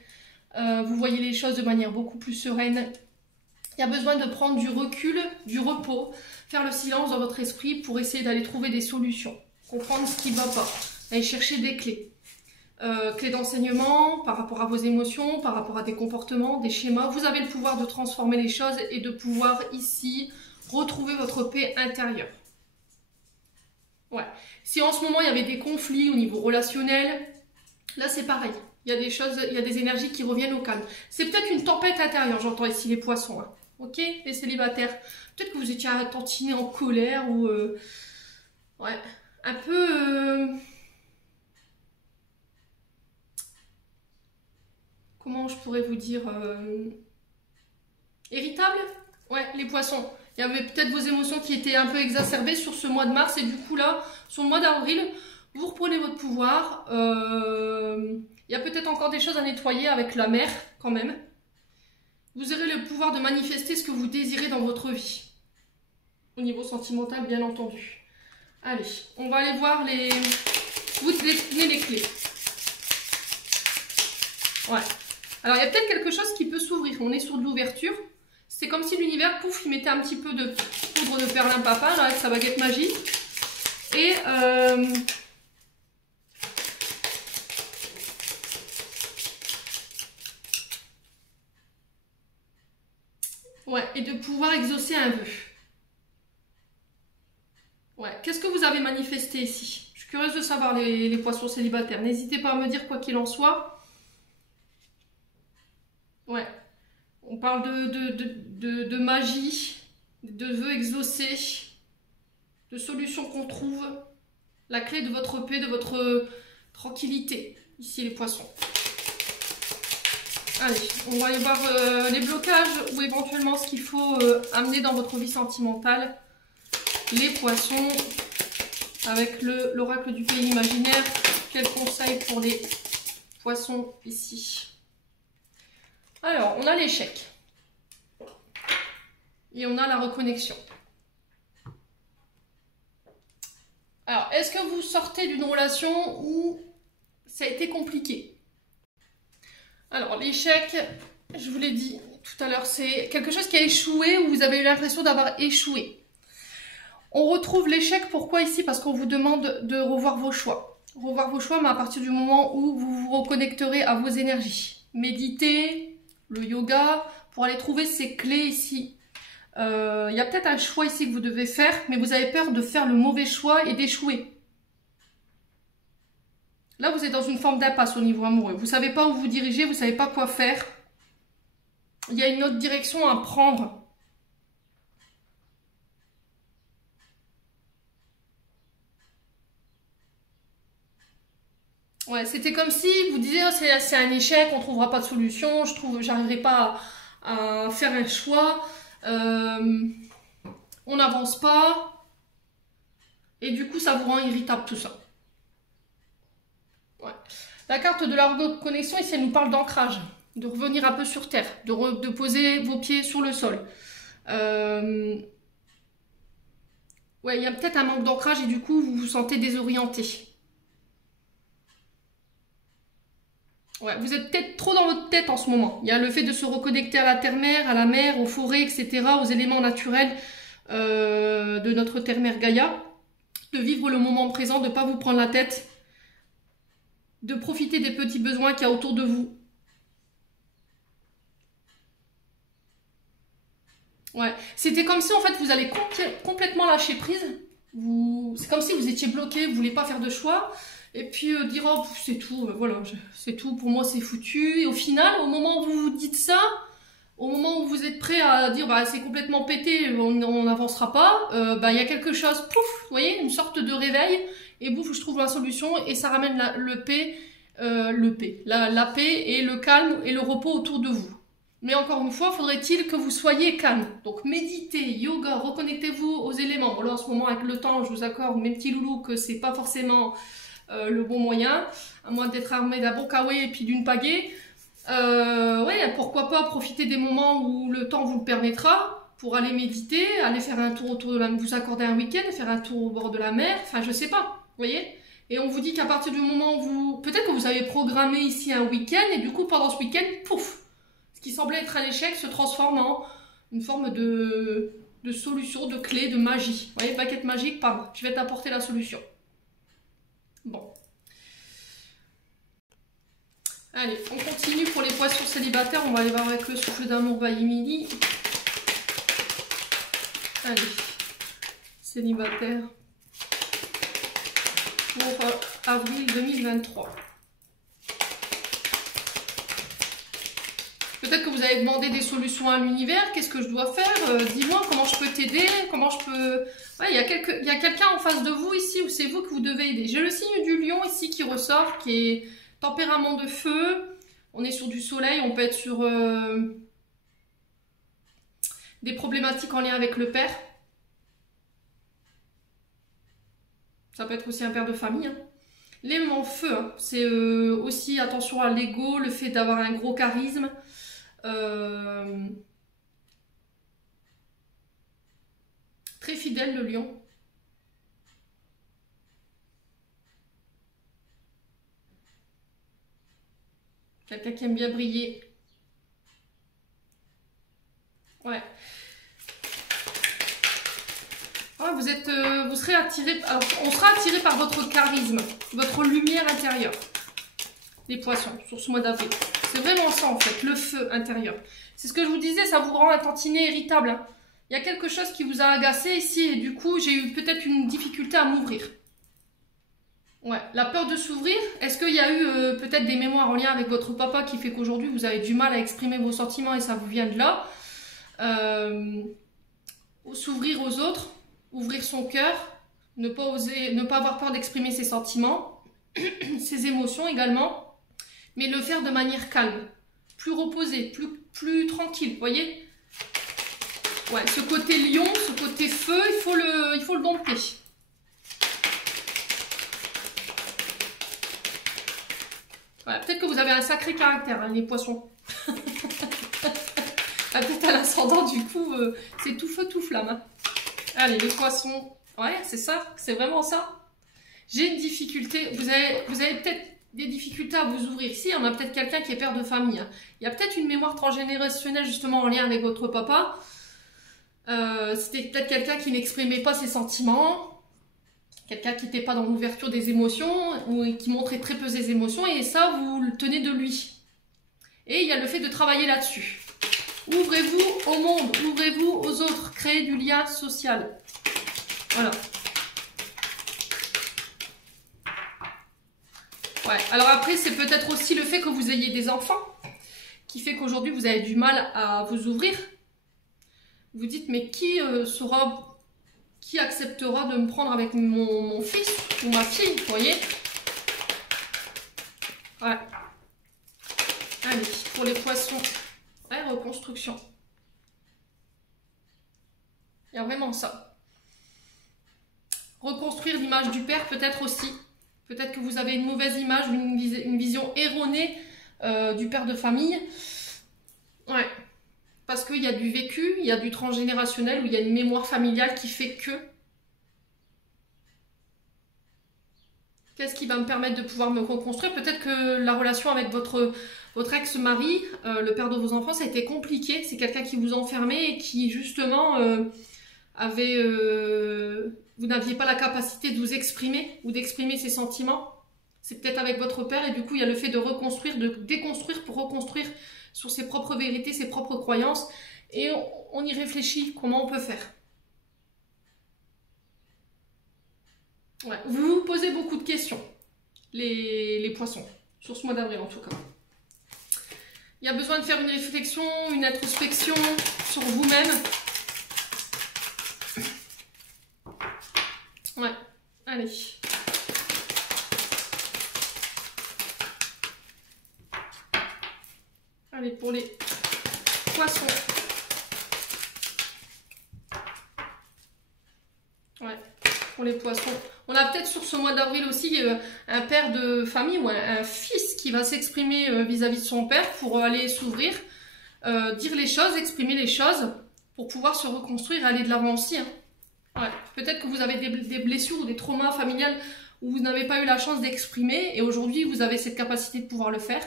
Vous voyez les choses de manière beaucoup plus sereine. Il y a besoin de prendre du recul, du repos, faire le silence dans votre esprit pour essayer d'aller trouver des solutions, comprendre ce qui ne va pas, aller chercher des clés. Clés d'enseignement par rapport à vos émotions, par rapport à des comportements, des schémas. Vous avez le pouvoir de transformer les choses et de pouvoir ici retrouver votre paix intérieure. Ouais. Si en ce moment il y avait des conflits au niveau relationnel, là c'est pareil. Il y a des choses, il y a des énergies qui reviennent au calme. C'est peut-être une tempête intérieure, j'entends ici les poissons. Hein. Ok, les célibataires. Peut-être que vous étiez tantiné en colère ou... ouais, un peu... comment je pourrais vous dire, irritable? Ouais, les poissons. Il y avait peut-être vos émotions qui étaient un peu exacerbées sur ce mois de mars et du coup là, sur le mois d'avril, vous reprenez votre pouvoir. Il y a peut-être encore des choses à nettoyer avec la mer quand même. Vous aurez le pouvoir de manifester ce que vous désirez dans votre vie. Au niveau sentimental, bien entendu. Allez, on va aller voir les... vous tenez les clés. Ouais. Alors, il y a peut-être quelque chose qui peut s'ouvrir. On est sur de l'ouverture. C'est comme si l'univers, pouf, il mettait un petit peu de poudre de perlimpinpin, là, avec sa baguette magique. Et... ouais, et de pouvoir exaucer un vœu. Ouais, qu'est-ce que vous avez manifesté ici? Je suis curieuse de savoir les poissons célibataires. N'hésitez pas à me dire quoi qu'il en soit. Ouais, on parle de magie, de vœux exaucés, de solutions qu'on trouve. La clé de votre paix, de votre tranquillité. Ici les poissons. Allez, on va aller voir les blocages ou éventuellement ce qu'il faut amener dans votre vie sentimentale. Les poissons, avec l'oracle du pays imaginaire. Quel conseil pour les poissons ici? Alors, on a l'échec. Et on a la reconnexion. Alors, est-ce que vous sortez d'une relation où ça a été compliqué? Alors, l'échec, je vous l'ai dit tout à l'heure, c'est quelque chose qui a échoué ou vous avez eu l'impression d'avoir échoué. On retrouve l'échec, pourquoi ici? Parce qu'on vous demande de revoir vos choix. Revoir vos choix, mais à partir du moment où vous vous reconnecterez à vos énergies. Méditer, le yoga, pour aller trouver ces clés ici. Il y a peut-être un choix ici que vous devez faire, mais vous avez peur de faire le mauvais choix et d'échouer. Là, vous êtes dans une forme d'impasse au niveau amoureux. Vous ne savez pas où vous dirigez, vous ne savez pas quoi faire. Il y a une autre direction à prendre. Ouais, c'était comme si vous disiez oh, c'est un échec, on ne trouvera pas de solution, j'arriverai pas à faire un choix, on n'avance pas, et du coup ça vous rend irritable tout ça. Ouais. La carte de la reconnexion ici elle nous parle d'ancrage, de revenir un peu sur terre, de poser vos pieds sur le sol. Ouais, il y a peut-être un manque d'ancrage et du coup vous vous sentez désorienté. Ouais, vous êtes peut-être trop dans votre tête en ce moment. Il y a le fait de se reconnecter à la terre-mère, à la mer, aux forêts, etc., aux éléments naturels de notre terre-mère Gaïa. De vivre le moment présent, de ne pas vous prendre la tête. de profiter des petits besoins qu'il y a autour de vous. Ouais, c'était comme si en fait vous allez complètement lâcher prise. C'est comme si vous étiez bloqué, vous voulez pas faire de choix. Et puis dire oh c'est tout, voilà, c'est tout, pour moi c'est foutu. Et au final, au moment où vous vous dites ça, au moment où vous êtes prêt à dire bah c'est complètement pété, on n'avancera pas, il y a quelque chose, pouf, vous voyez, une sorte de réveil, et bouf, je trouve la solution, et ça ramène la paix et le calme et le repos autour de vous. Mais encore une fois, faudrait-il que vous soyez calme. Donc méditez, yoga, reconnectez-vous aux éléments. Bon là en ce moment avec le temps, je vous accorde mes petits loulous que c'est pas forcément le bon moyen, à moins d'être armé d'un bon kawaii et puis d'une pagaie. Ouais, pourquoi pas profiter des moments où le temps vous le permettra pour aller méditer, aller faire un tour autour de la mer, vous accorder un week-end, faire un tour au bord de la mer, enfin je sais pas, vous voyez. Et on vous dit qu'à partir du moment où vous... Peut-être que vous avez programmé ici un week-end et du coup pendant ce week-end, pouf, ce qui semblait être un échec se transforme en une forme de solution, de clé, de magie. Vous voyez, baguette magique, pam, je vais t'apporter la solution. Bon. Allez, on continue pour les poissons célibataires. On va aller voir avec le souffle d'amour by Emily. Allez, célibataire pour avril 2023. Peut-être que vous avez demandé des solutions à l'univers. Qu'est-ce que je dois faire? Dis-moi comment je peux t'aider. Comment je peux... Ouais, il y a quelqu'un en face de vous ici où c'est vous que vous devez aider. J'ai le signe du lion ici qui ressort, qui est tempérament de feu. On est sur du soleil. On peut être sur des problématiques en lien avec le père. Ça peut être aussi un père de famille. Hein. L'élément feu, hein, c'est aussi attention à l'ego, le fait d'avoir un gros charisme. Très fidèle le lion. Quelqu'un qui aime bien briller. Ouais. Ouais, vous serez attiré. Alors, on sera attiré par votre charisme, votre lumière intérieure. Les poissons, sur ce mois d'avril. C'est vraiment ça en fait, le feu intérieur. C'est ce que je vous disais, ça vous rend un tantinet irritable. Hein. Il y a quelque chose qui vous a agacé ici et du coup j'ai eu peut-être une difficulté à m'ouvrir. Ouais, la peur de s'ouvrir, est-ce qu'il y a eu peut-être des mémoires en lien avec votre papa qui fait qu'aujourd'hui vous avez du mal à exprimer vos sentiments et ça vous vient de là. S'ouvrir aux autres, ouvrir son cœur, ne pas avoir peur d'exprimer ses sentiments, ses émotions également. Mais le faire de manière calme, plus reposée, plus tranquille, vous voyez? Ouais, ce côté lion, ce côté feu, il faut le dompter. Voilà, peut-être que vous avez un sacré caractère, hein, les poissons. Peut-être à l'ascendant, du coup, c'est tout feu, tout flamme. Hein. Allez, les poissons. Ouais, c'est ça, c'est vraiment ça. J'ai une difficulté, vous avez peut-être des difficultés à vous ouvrir. Ici, on a peut-être quelqu'un qui est père de famille. Hein. Il y a peut-être une mémoire transgénérationnelle justement en lien avec votre papa. C'était peut-être quelqu'un qui n'exprimait pas ses sentiments, quelqu'un qui n'était pas dans l'ouverture des émotions ou qui montrait très peu ses émotions et ça, vous le tenez de lui. Et il y a le fait de travailler là-dessus. Ouvrez-vous au monde, ouvrez-vous aux autres, créez du lien social. Voilà. Ouais, alors après, c'est peut-être aussi le fait que vous ayez des enfants qui fait qu'aujourd'hui, vous avez du mal à vous ouvrir. Vous dites, mais qui acceptera de me prendre avec mon fils ou ma fille, vous voyez? Ouais. Allez, pour les poissons, ouais, reconstruction. Il y a vraiment ça. Reconstruire l'image du père, peut-être aussi. Peut-être que vous avez une mauvaise image, une vision erronée du père de famille. Ouais. Parce qu'il y a du vécu, il y a du transgénérationnel, où il y a une mémoire familiale qui fait que... Qu'est-ce qui va me permettre de pouvoir me reconstruire? Peut-être que la relation avec votre ex-mari, le père de vos enfants, ça a été compliqué. C'est quelqu'un qui vous enfermait et qui, justement, vous n'aviez pas la capacité de vous exprimer ou d'exprimer ses sentiments. C'est peut-être avec votre père et du coup, il y a le fait de reconstruire, de déconstruire pour reconstruire sur ses propres vérités, ses propres croyances. Et on y réfléchit, comment on peut faire. Ouais. Vous vous posez beaucoup de questions, les poissons, sur ce mois d'avril en tout cas. Il y a besoin de faire une réflexion, une introspection sur vous-même. Ouais, allez. Allez, pour les poissons. Ouais, pour les poissons. On a peut-être sur ce mois d'avril aussi un père de famille ou un fils qui va s'exprimer vis-à-vis de son père pour aller s'ouvrir, dire les choses, exprimer les choses pour pouvoir se reconstruire et aller de l'avant aussi. Hein. Ouais. Peut-être que vous avez des blessures ou des traumas familiales où vous n'avez pas eu la chance d'exprimer et aujourd'hui vous avez cette capacité de pouvoir le faire.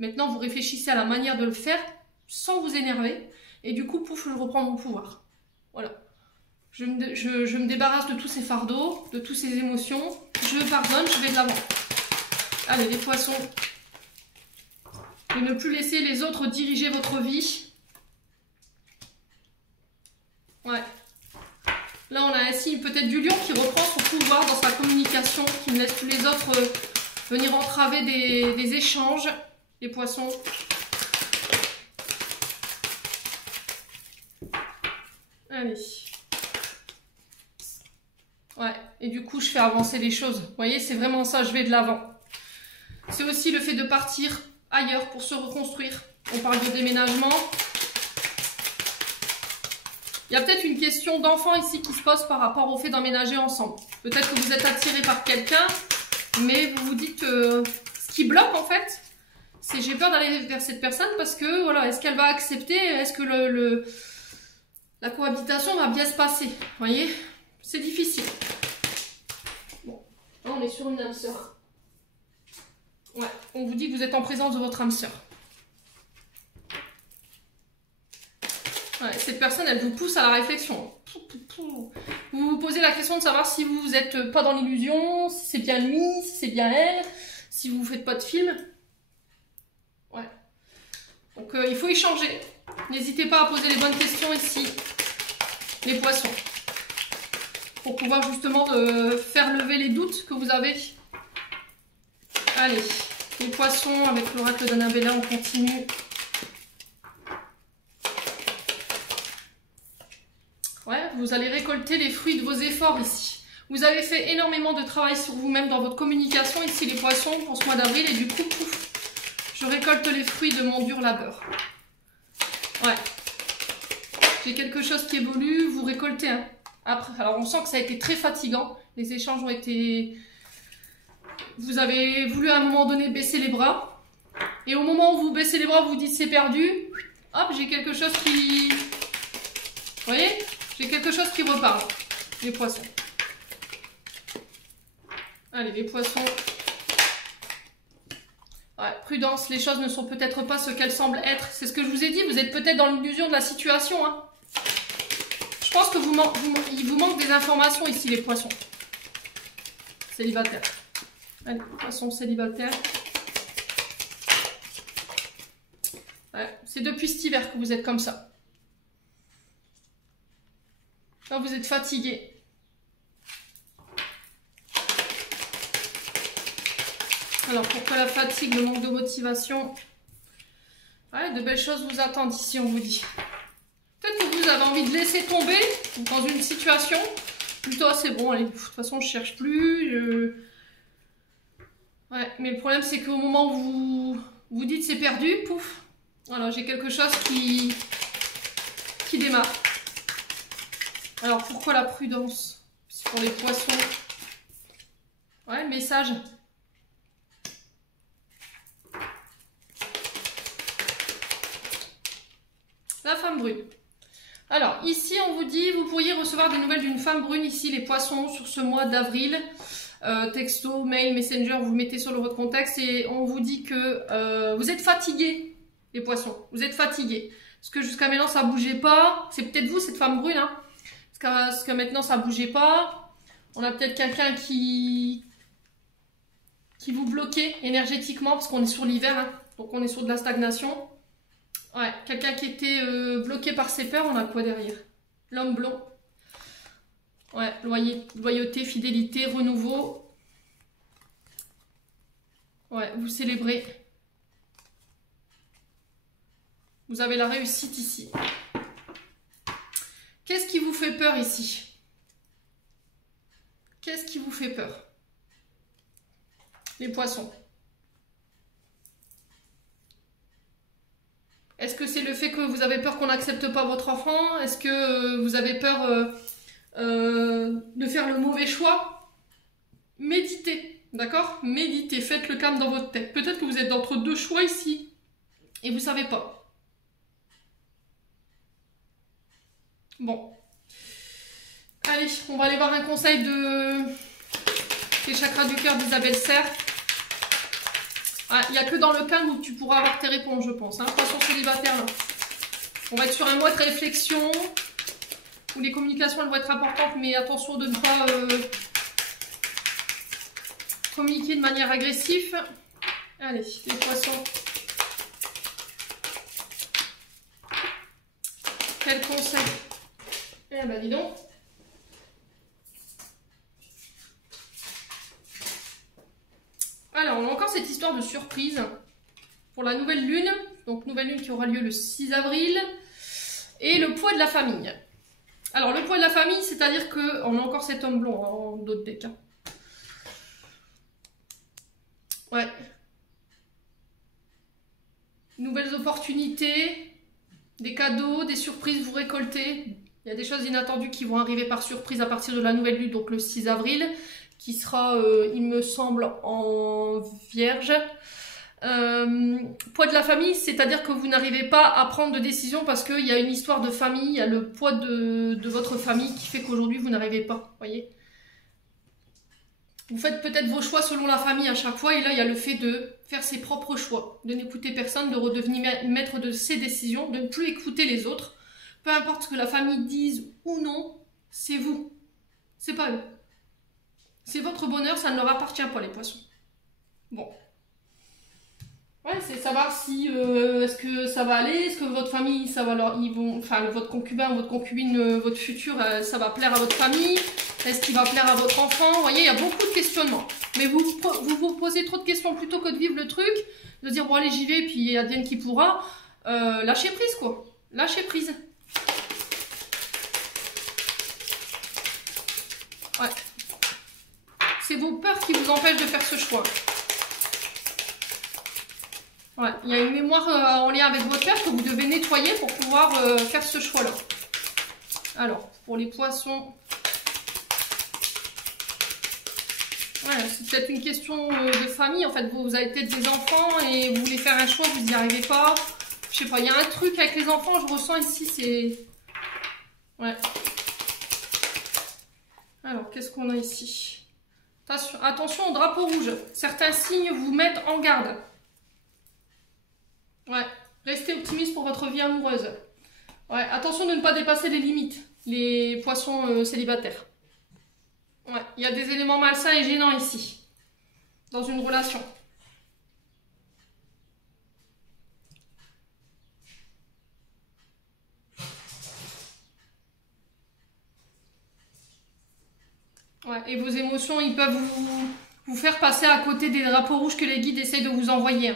Maintenant vous réfléchissez à la manière de le faire sans vous énerver et du coup pouf, je reprends mon pouvoir. Voilà. Je me débarrasse de tous ces fardeaux, de toutes ces émotions. Je pardonne, je vais de l'avant. Allez, les poissons. Et ne plus laisser les autres diriger votre vie. Ouais. Là, on a un signe peut-être du lion qui reprend son pouvoir dans sa communication, qui ne laisse plus les autres venir entraver des échanges. Les poissons. Allez. Ouais, et du coup, je fais avancer les choses. Vous voyez, c'est vraiment ça, je vais de l'avant. C'est aussi le fait de partir ailleurs pour se reconstruire. On parle de déménagement. Il y a peut-être une question d'enfant ici qui se pose par rapport au fait d'emménager ensemble. Peut-être que vous êtes attiré par quelqu'un, mais vous vous dites ce qui bloque en fait, c'est j'ai peur d'aller vers cette personne parce que, voilà, est-ce qu'elle va accepter? Est-ce que la cohabitation va bien se passer? Vous voyez? C'est difficile. Bon, là on est sur une âme sœur. Ouais, on vous dit que vous êtes en présence de votre âme sœur. Ouais, cette personne, elle vous pousse à la réflexion. Vous vous posez la question de savoir si vous n'êtes pas dans l'illusion, si c'est bien lui, si c'est bien elle, si vous ne faites pas de film. Ouais. Donc il faut échanger. N'hésitez pas à poser les bonnes questions ici, les poissons. Pour pouvoir justement faire lever les doutes que vous avez. Allez, les poissons avec l'oracle d'Annabella, on continue. Ouais, vous allez récolter les fruits de vos efforts ici. Vous avez fait énormément de travail sur vous-même dans votre communication ici les poissons pour ce mois d'avril et du coup, pouf, je récolte les fruits de mon dur labeur. Ouais. J'ai quelque chose qui évolue, vous récoltez, hein. Après, alors on sent que ça a été très fatigant. Les échanges ont été... Vous avez voulu à un moment donné baisser les bras. Et au moment où vous baissez les bras, vous dites c'est perdu. Hop, j'ai quelque chose qui... Vous voyez? J'ai quelque chose qui repart. Les poissons. Allez, les poissons. Ouais, prudence, les choses ne sont peut-être pas ce qu'elles semblent être. C'est ce que je vous ai dit, vous êtes peut-être dans l'illusion de la situation, hein. Je pense que il vous manque des informations ici, les poissons. Célibataires. Allez, poissons célibataires. Ouais, c'est depuis cet hiver que vous êtes comme ça. Là, vous êtes fatigué. Alors, pourquoi la fatigue, le manque de motivation? Ouais, de belles choses vous attendent ici, on vous dit. Peut-être que vous avez envie de laisser tomber dans une situation. Plutôt, c'est bon, allez, de toute façon, je cherche plus. Ouais, mais le problème, c'est qu'au moment où vous dites c'est perdu, pouf. Voilà, j'ai quelque chose qui démarre. Alors, pourquoi la prudence? C'est pour les poissons. Ouais, message. La femme brune. Alors, ici, on vous dit, vous pourriez recevoir des nouvelles d'une femme brune, ici, les poissons, sur ce mois d'avril. Texto, mail, messenger, vous mettez sur le votre contexte et on vous dit que vous êtes fatigués, les poissons. Vous êtes fatigués. Parce que jusqu'à maintenant, ça bougeait pas. C'est peut-être vous, cette femme brune, hein. Parce que maintenant, ça bougeait pas. On a peut-être quelqu'un qui qui vous bloquait énergétiquement, parce qu'on est sur l'hiver, hein, donc on est sur de la stagnation. Ouais, quelqu'un qui était bloqué par ses peurs, on a quoi derrière? L'homme blond. Ouais, loyauté, fidélité, renouveau. Ouais, vous célébrez. Vous avez la réussite ici. Qu'est-ce qui vous fait peur ici? Qu'est-ce qui vous fait peur? Les poissons. Est-ce que c'est le fait que vous avez peur qu'on n'accepte pas votre enfant? Est-ce que vous avez peur de faire le mauvais choix? Méditez, d'accord? Méditez, faites le calme dans votre tête. Peut-être que vous êtes entre deux choix ici et vous ne savez pas. Bon. Allez, on va aller voir un conseil des chakras du cœur d'Isabelle Serre. Il n'y a que dans le calme où tu pourras avoir tes réponses, je pense. Hein. Poisson célibataire, là. On va être sur un mois de réflexion, où les communications elles vont être importantes, mais attention de ne pas communiquer de manière agressive. Allez, les poissons. Quel conseil? Eh ben dis donc. Alors, on a encore cette histoire de surprise pour la nouvelle lune. Donc, nouvelle lune qui aura lieu le 6 avril. Et le poids de la famille. Alors, le poids de la famille, c'est-à-dire qu'on a encore cet homme blond en d'autres decks. Hein. Ouais. Nouvelles opportunités, des cadeaux, des surprises, vous récoltez. Il y a des choses inattendues qui vont arriver par surprise à partir de la nouvelle lune, donc le 6 avril. Qui sera, il me semble, en vierge. Poids de la famille, c'est-à-dire que vous n'arrivez pas à prendre de décision parce qu'il y a une histoire de famille, il y a le poids de votre famille qui fait qu'aujourd'hui vous n'arrivez pas, voyez. Vous faites peut-être vos choix selon la famille à chaque fois et là il y a le fait de faire ses propres choix, de n'écouter personne, de redevenir maître de ses décisions, de ne plus écouter les autres. Peu importe ce que la famille dise ou non, c'est vous, c'est pas eux. C'est votre bonheur, ça ne leur appartient pas les poissons. Bon. Ouais, c'est savoir si est-ce que ça va aller, est-ce que votre famille, ça va leur, ils vont, enfin votre concubin, votre concubine, votre futur, ça va plaire à votre famille, est-ce qu'il va plaire à votre enfant? Vous voyez, il y a beaucoup de questionnements. Mais vous posez trop de questions plutôt que de vivre le truc, de dire bon allez j'y vais, puis advienne qui pourra. Lâchez prise quoi, lâchez prise. Ouais. C'est vos peurs qui vous empêchent de faire ce choix. Ouais, il y a une mémoire en lien avec votre cœur que vous devez nettoyer pour pouvoir faire ce choix-là. Alors, pour les poissons, ouais, c'est peut-être une question de famille. En fait, vous avez peut-être des enfants et vous voulez faire un choix, vous n'y arrivez pas. Je sais pas, il y a un truc avec les enfants, je ressens ici, c'est... Ouais. Alors, qu'est-ce qu'on a ici? Attention au drapeau rouge. Certains signes vous mettent en garde. Ouais. Restez optimiste pour votre vie amoureuse. Ouais. Attention de ne pas dépasser les limites, les poissons célibataires. Ouais. Il y a des éléments malsains et gênants ici, dans une relation. Ouais, et vos émotions, ils peuvent vous faire passer à côté des drapeaux rouges que les guides essayent de vous envoyer.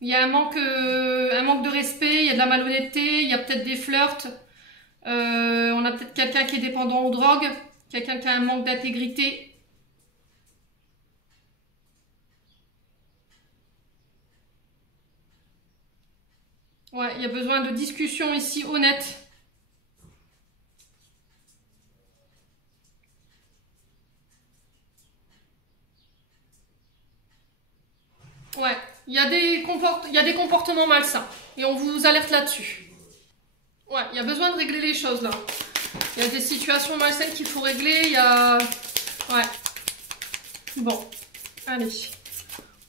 Il y a un manque de respect, il y a de la malhonnêteté, il y a peut-être des flirts. On a peut-être quelqu'un qui est dépendant aux drogues, quelqu'un qui a un manque d'intégrité. Ouais, il y a besoin de discussions ici honnêtes. Ouais, il y a des comportements malsains et on vous alerte là-dessus. Ouais, il y a besoin de régler les choses là. Il y a des situations malsaines qu'il faut régler, il y a... Ouais. Bon, allez.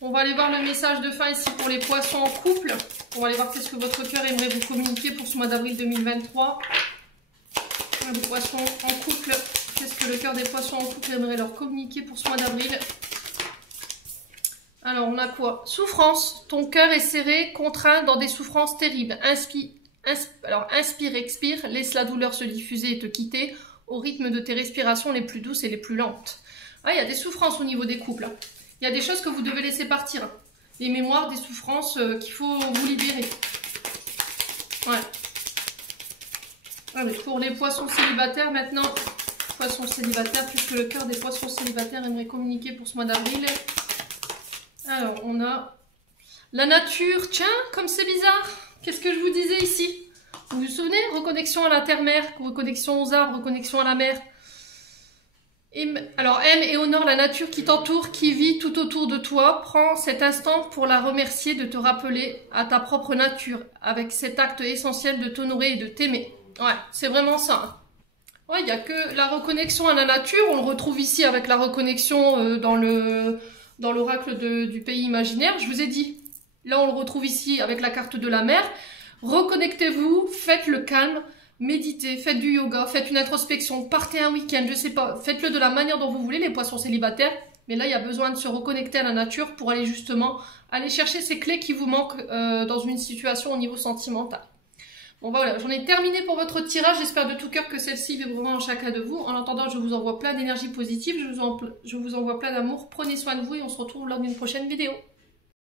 On va aller voir le message de fin ici pour les poissons en couple. On va aller voir qu'est-ce que votre cœur aimerait vous communiquer pour ce mois d'avril 2023. Les poissons en couple, qu'est-ce que le cœur des poissons en couple aimerait leur communiquer pour ce mois d'avril? Alors, on a quoi? Souffrance. Ton cœur est serré, contraint dans des souffrances terribles. Alors, inspire, expire, laisse la douleur se diffuser et te quitter au rythme de tes respirations les plus douces et les plus lentes. Ah, il y a des souffrances au niveau des couples. Il y a des choses que vous devez laisser partir. Des mémoires, des souffrances qu'il faut vous libérer. Ouais. Allez, pour les poissons célibataires maintenant, poissons célibataires, puisque le cœur des poissons célibataires aimerait communiquer pour ce mois d'avril. Alors, on a la nature. Tiens, comme c'est bizarre. Qu'est-ce que je vous disais ici? Vous vous souvenez? Reconnexion à la terre-mère, reconnexion aux arbres, reconnexion à la mer. Alors, aime et honore la nature qui t'entoure, qui vit tout autour de toi. Prends cet instant pour la remercier, de te rappeler à ta propre nature, avec cet acte essentiel de t'honorer et de t'aimer. Ouais, c'est vraiment ça. Ouais, il n'y a que la reconnexion à la nature. On le retrouve ici avec la reconnexion dans l'oracle du pays imaginaire. Je vous ai dit, là on le retrouve ici avec la carte de la mer. Reconnectez-vous, faites le calme. Méditez, faites du yoga, faites une introspection, partez un week-end, je sais pas, faites-le de la manière dont vous voulez, les poissons célibataires. Mais là, il y a besoin de se reconnecter à la nature pour aller justement aller chercher ces clés qui vous manquent dans une situation au niveau sentimental. Bon voilà, j'en ai terminé pour votre tirage. J'espère de tout cœur que celle-ci vibrera en chacun de vous. En attendant, je vous envoie plein d'énergie positive, je vous envoie plein d'amour. Prenez soin de vous et on se retrouve lors d'une prochaine vidéo.